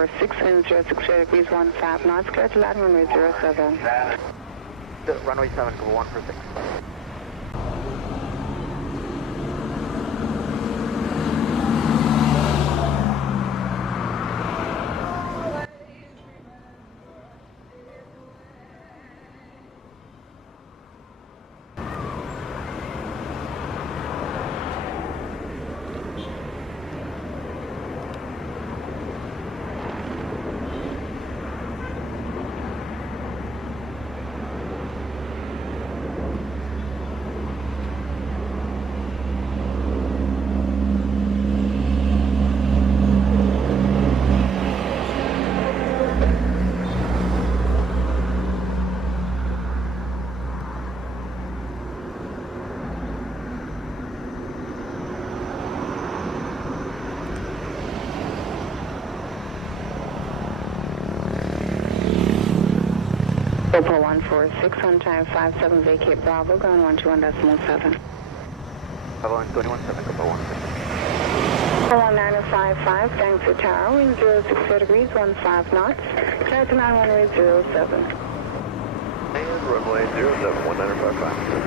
146 and 06 degrees 15 knots, clear to landing runway 07. Runway 7, Copa 146. Copa 146 on time 57, vacate Bravo, ground 121.7. Bravo 21.7, Copa 146. 19055, thanks to tower, wind 06 degrees 15 knots, clear to land runway 07. And runway 07, 19055.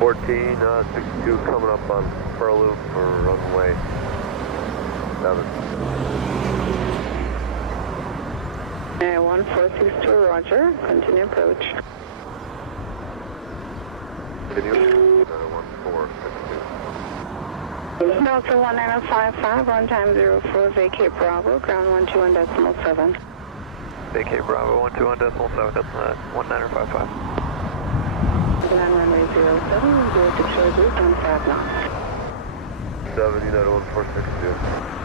1462 coming up on furlough for runway 7. 1462, roger, continue approach. Continue, 1462. Delta 19055, on time 04, vacate Bravo, ground 121.7. Vacate Bravo 121.7, that's 19055. Land runway 07, 06 degrees 15 knots. 7, United 1462.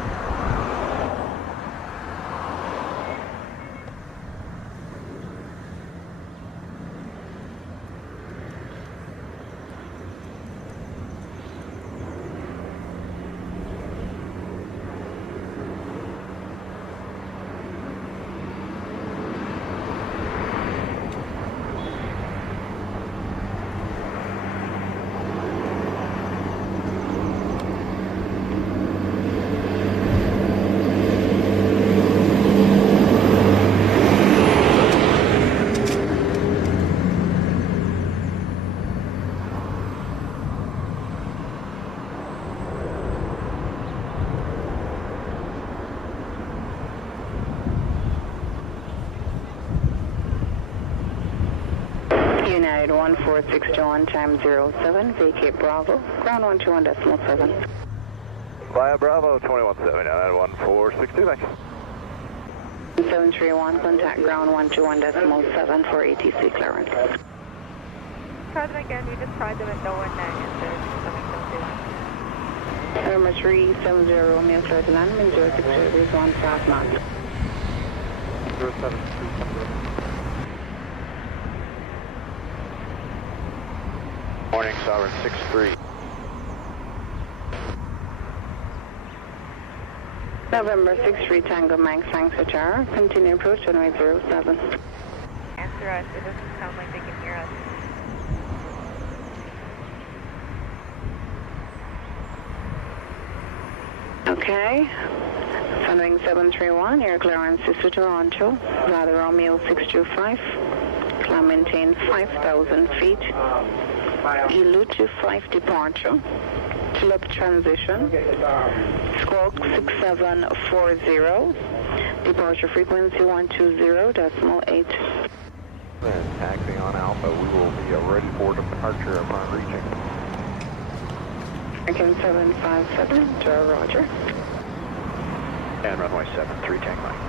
United 1462 on time 07, vacate Bravo, ground 121.7. Via Bravo 21.7, United 1462, thank you. 731, contact ground 121.7 for ATC clearance. Try them again, we just tried them at no one and there's something to Number 370, Romeo, clear to land, wind 06 degrees 15 knots. 07. Morning, Sovereign 6-3. November 63 Tango Mike, thanks for tower. Continue approach runway 07. answer us. It doesn't sound like they can hear us. Okay. Sunwing 731, air clearance is to Toronto. Via Romeo 625. Climb maintain 5,000 feet. Elude to 5 departure. Slip transition. Squawk 6740. Departure frequency 120.8. And taxiing on Alpha, we will be ready for departure upon reaching. American 757, Roger. And runway 73, tank line.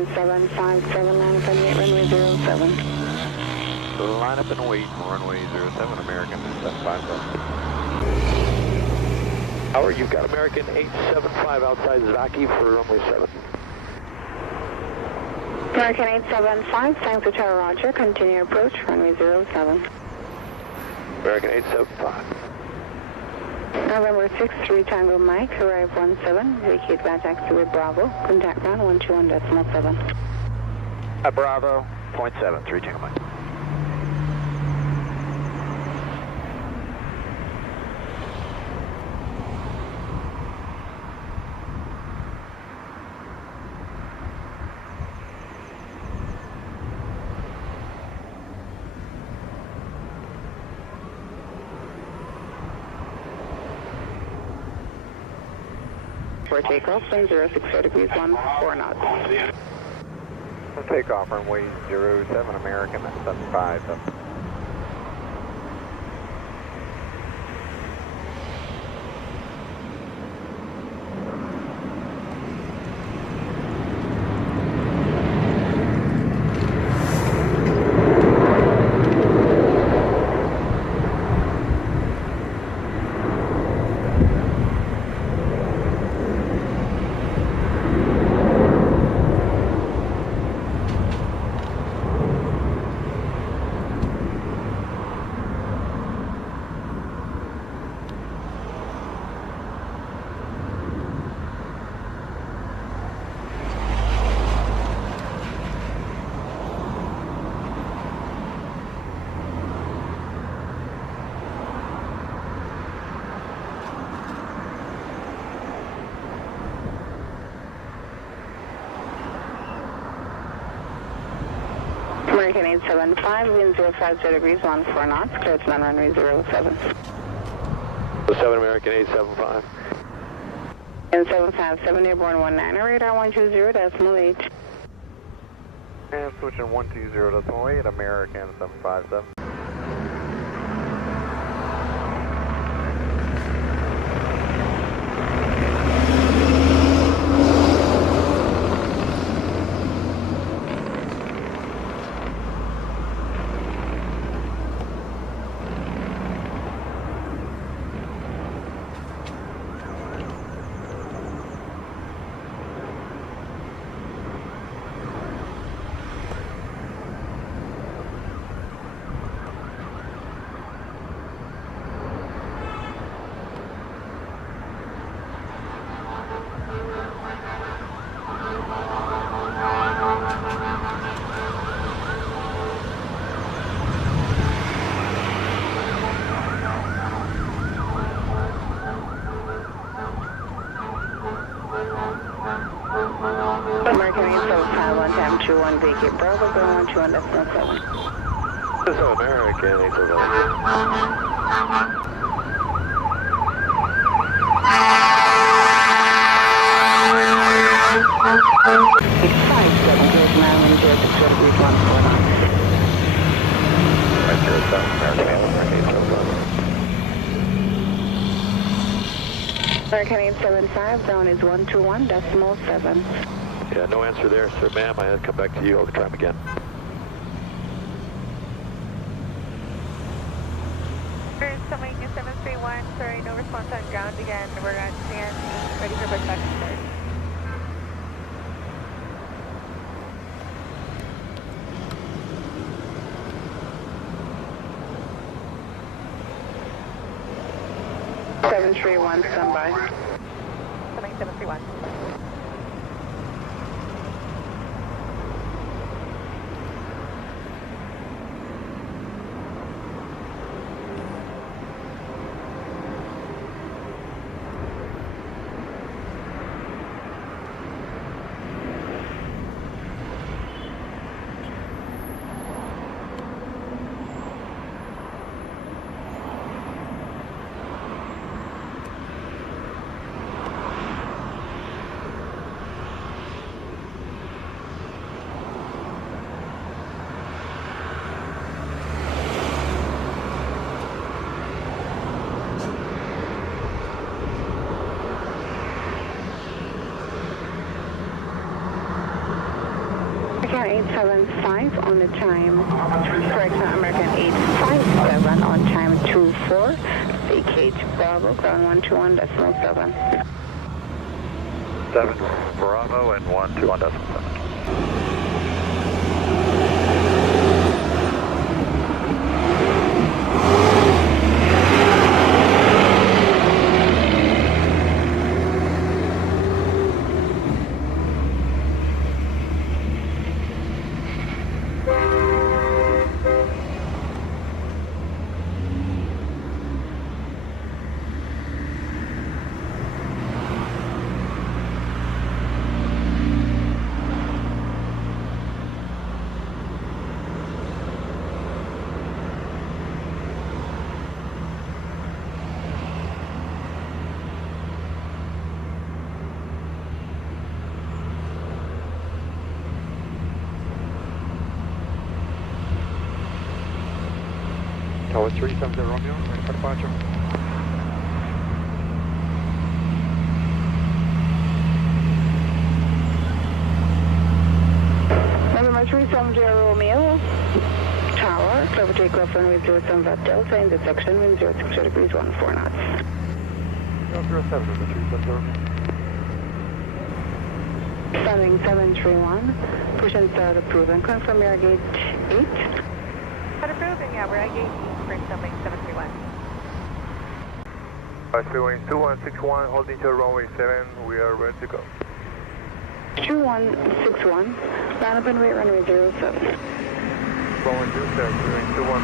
American 757, line up and wait, runway 07. Line up and wait, runway 07, American 757. Howard, you've got American 875 outside Zaki for runway 7. American 875, thanks to Tower Roger, continue approach, runway 07. American 875. November 6, 3 Tango Mike, arrive 17, vacate by taxiway Bravo, contact ground 121.7. Bravo, 0.7, 3 Tango Mike. For takeoff, plane 060 degrees 14 knots. Takeoff, runway 07, American 757. American 875, wind 050 degrees 14 knots, clear to non-runway 07. 07 American 875. And 757, airborne 19, radar 120.8. And switching 120.8, American 757. American 875, one time 21, vacate Bravo, going 121.7. So American 857, clear to non-runway 060 degrees 14 knots. Right 07, American 875. American 875, down is 121.7. Yeah, no answer there, sir. Ma'am, I had to come back to you. I'll try him again. Sunwing 731, sorry, no response on ground again. We're on stand, ready for pushback and start. Seven 731, standby. Sunwing 731. 875 on the time. Correction, American 857 on time 24. Vacate Bravo, ground 121.7. 7 Bravo and 121.7. Tower 370 Romeo, ready for departure. November 370 Romeo, Tower, clear takeoff runway 07 Delta, intersection, wind 060 degrees, 14 knots. 007, November 370 Romeo. Sunwing 731, push and start approved, and confirm your gate 8. Start approving, yeah, we're at gate for Sunwing 731. Sunwing 2161, holding to runway 7, we are ready to go. 2161, line up and wait runway 07. Runway 07, Sunwing 2161.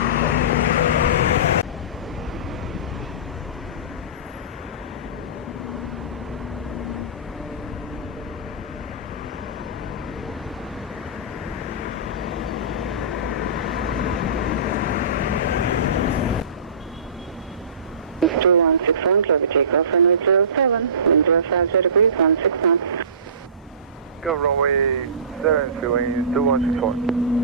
It's 2161, clear for takeoff, runway 07, wind 050 degrees, 16 knots. Go runway 7, Sunwing 2161.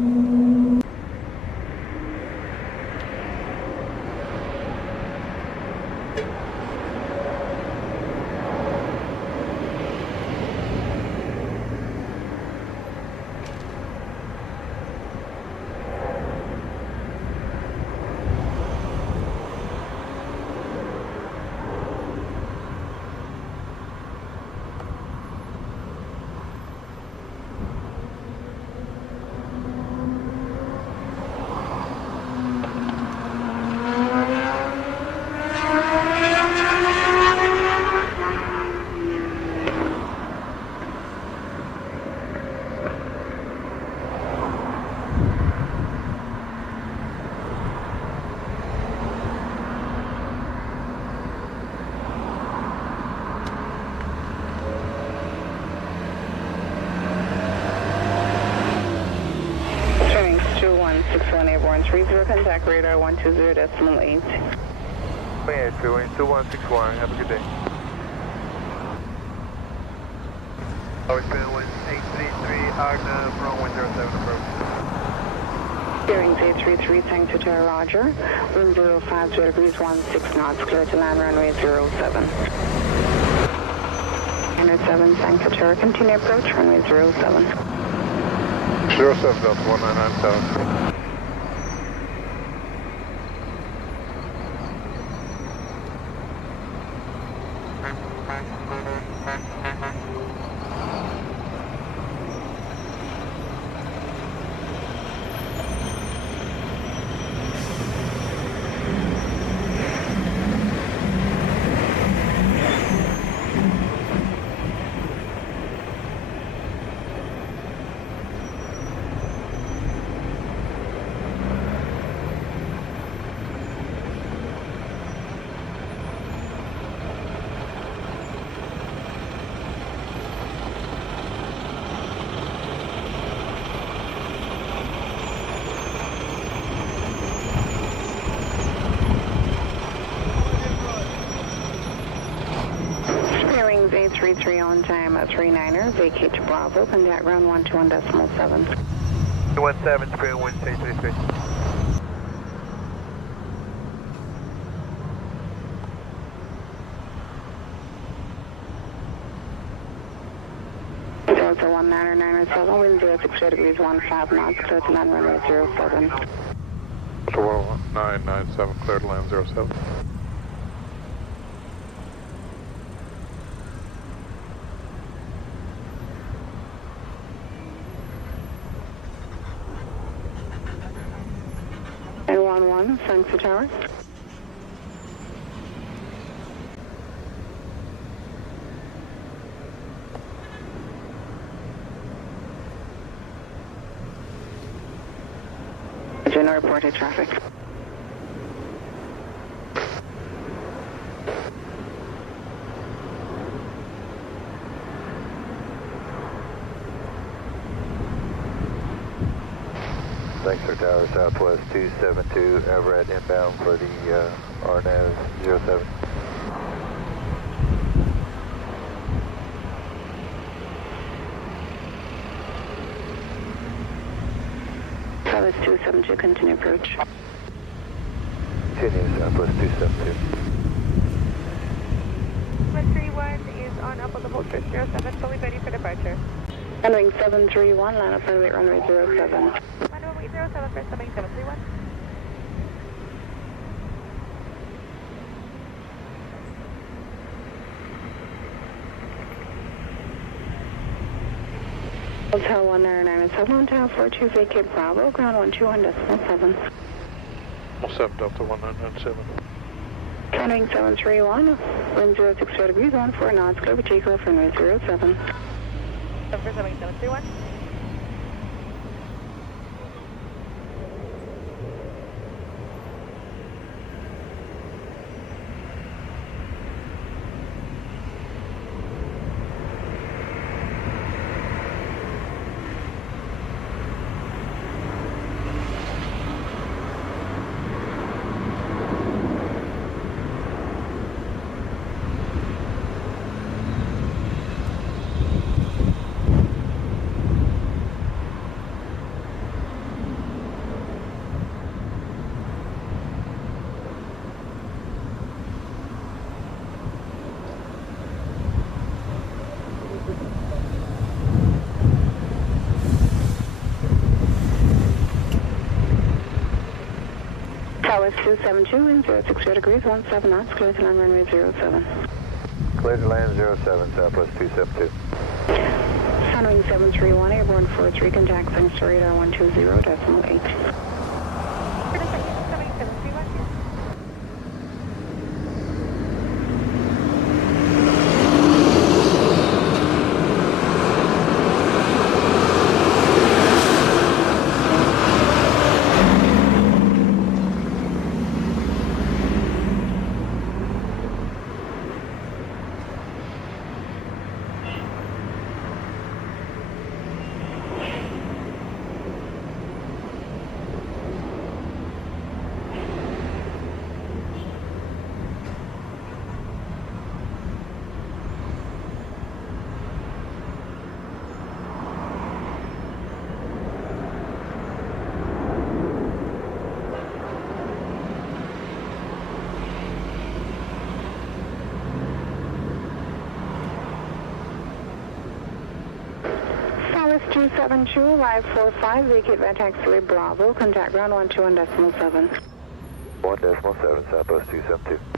Contact radar 120.8. Okay, Sunwing 2161, have a good day. Tower 833, Agna, runway 07 approach. Bearings 833, tank to Tower, roger. Wind 050 degrees, 16 knots, clear to land runway 07. 107, tank to Tower, continue approach, runway 07. 07.199. Bearings 833 on time at 39er, vacate to Bravo, contact ground 121.7. 17, Spring 1833. Delta 19907, wind 06 degrees 15 knots, clear to land runway 07. Delta 1997, clear to land 07. And 11, thanks to tower. General reported traffic. Thanks for tower, Southwest 272, Everett inbound for the RNAV 07. Southwest 272, continue approach. Continue, Southwest 272. 731 is on up on the holster 07, fully ready for departure. Sunwing 731, line up runway 07. Runway 07 for Sunwing 731. Hotel 19907, Tower 42, vacate Bravo, ground 121.7. 7 Delta 1997. Sunwing 731, wind 06 degrees 14 knots, clear with Jacob for runway 07. For Sunwing 731. Southwest 272, wind 06 degrees 17 knots, clear to land runway 07. Clear to land 07, Southwest 272. Sunwing 731, airborne 43, contact thanks to radar 120.8. For the Sunwing 731. Southwest 272, arrive 45, vacate by taxiway Bravo, contact ground 121.7. 1.7, Southwest 272.